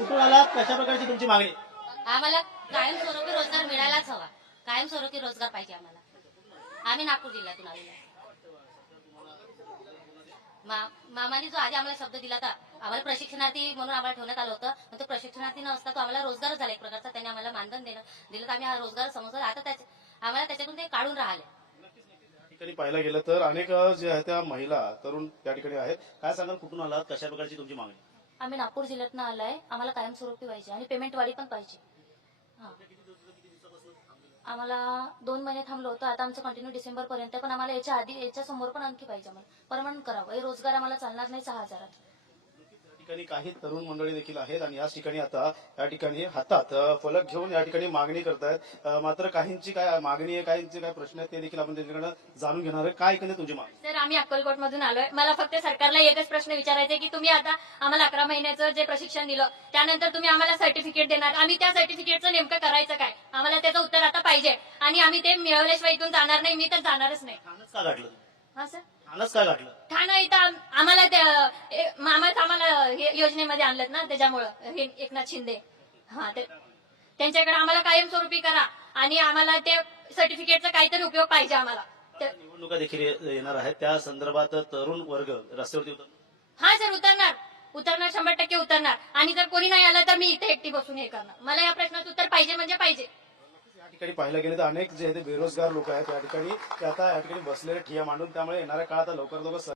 कुठून कशा प्रकारची तुमची मागणी? आम्हाला कायमस्वरूपी रोजगार मिळायलाच हवा. कायमस्वरूपी रोजगार पाहिजे आम्हाला. आम्ही नागपूर जिल्ह्यातून आलेलो आहे. मा- मामाने जो आधी आम्हाला शब्द दिला होता आम्हाला प्रशिक्षणार्थी म्हणून आम्हाला ठेवण्यात आलं होतं पण तो प्रशिक्षणार्थी न असता तो आम्हाला रोजगार झाला एक प्रकारचा. त्यांनी आम्हाला मानधन देणं दिलं तर आम्ही हा रोजगार समजला. आता त्याच्या आम्हाला त्याच्यातून ते काढून राहिले. ठिकाणी पाहायला गेलं तर अनेक जे आहेत त्या महिला तरुण त्या ठिकाणी आहेत. काय सांगाल कुठून आलात? कशा प्रकारची तुमची मागणी? आम्ही नागपूर जिल्ह्यातनं आलाय. आम्हाला कायमस्वरूपी पाहिजे आणि पेमेंट वाढी पण पाहिजे. हा. आम्हाला दोन महिने थांबलो होतो. आता आमचं कंटिन्यू डिसेंबर पर्यंत पण आम्हाला याच्या आधी याच्या समोर पण आणखी पाहिजे आम्हाला. परमनंट करावं. हे रोजगार आम्हाला चालणार नाही सहा हजारात. ठिकाणी काही तरुण मंडळी देखील आहेत आणि याच ठिकाणी आता या ठिकाणी हातात फलक घेऊन या ठिकाणी मागणी करतायत. मात्र काहींची काय मागणी आहे काहींचे काय प्रश्न आहेत ते देखील आपण त्यांच्याकडे जाणून घेणार आहे काय एकंदरीत तुमची मागणी? सर आम्ही अक्कलकोट मधून आलोय. मला फक्त सरकारला एकच प्रश्न विचारायचा की तुम्ही आता आम्हाला अकरा महिन्याचं जे प्रशिक्षण दिलं त्यानंतर तुम्ही आम्हाला सर्टिफिकेट देणार. आम्ही त्या सर्टिफिकेटचं नेमकं करायचं काय? आम्हाला त्याचं उत्तर आता पाहिजे. आणि आम्ही ते मिळवल्याशिवाय इथून जाणार नाही मी तर जाणारच नाही. का हा सर? ठाणं इथं आम- आम्हाला त्या- ए, मामाच आम्हाला हे योजनेमध्ये आणलं ना त्याच्यामुळं हे एकनाथ शिंदे. हा ते त्यांच्याकडे आम्हाला कायमस्वरूपी करा. आणि आम्हाला ते सर्टिफिकेटचा काहीतरी उपयोग पाहिजे आम्हाला. निवडणुका देखील ये- येणार आहेत. त्या संदर्भात तरुण वर्ग रस्त्यावरती हा सर उतरणार. उतरणार शंभर टक्के उतरणार. आणि जर कोणी नाही आलं तर मी इथे एकटी बसून हे करणार. मला या प्रश्नाचं उत्तर पाहिजे म्हणजे पाहिजे. ठिकाणी पाहिलं गेलं तर अनेक जे ते बेरोजगार लोक आहेत या ठिकाणी. ते आता या ठिकाणी बसलेले ठिया मांडून त्यामुळे येणाऱ्या काळात लवकर लवकर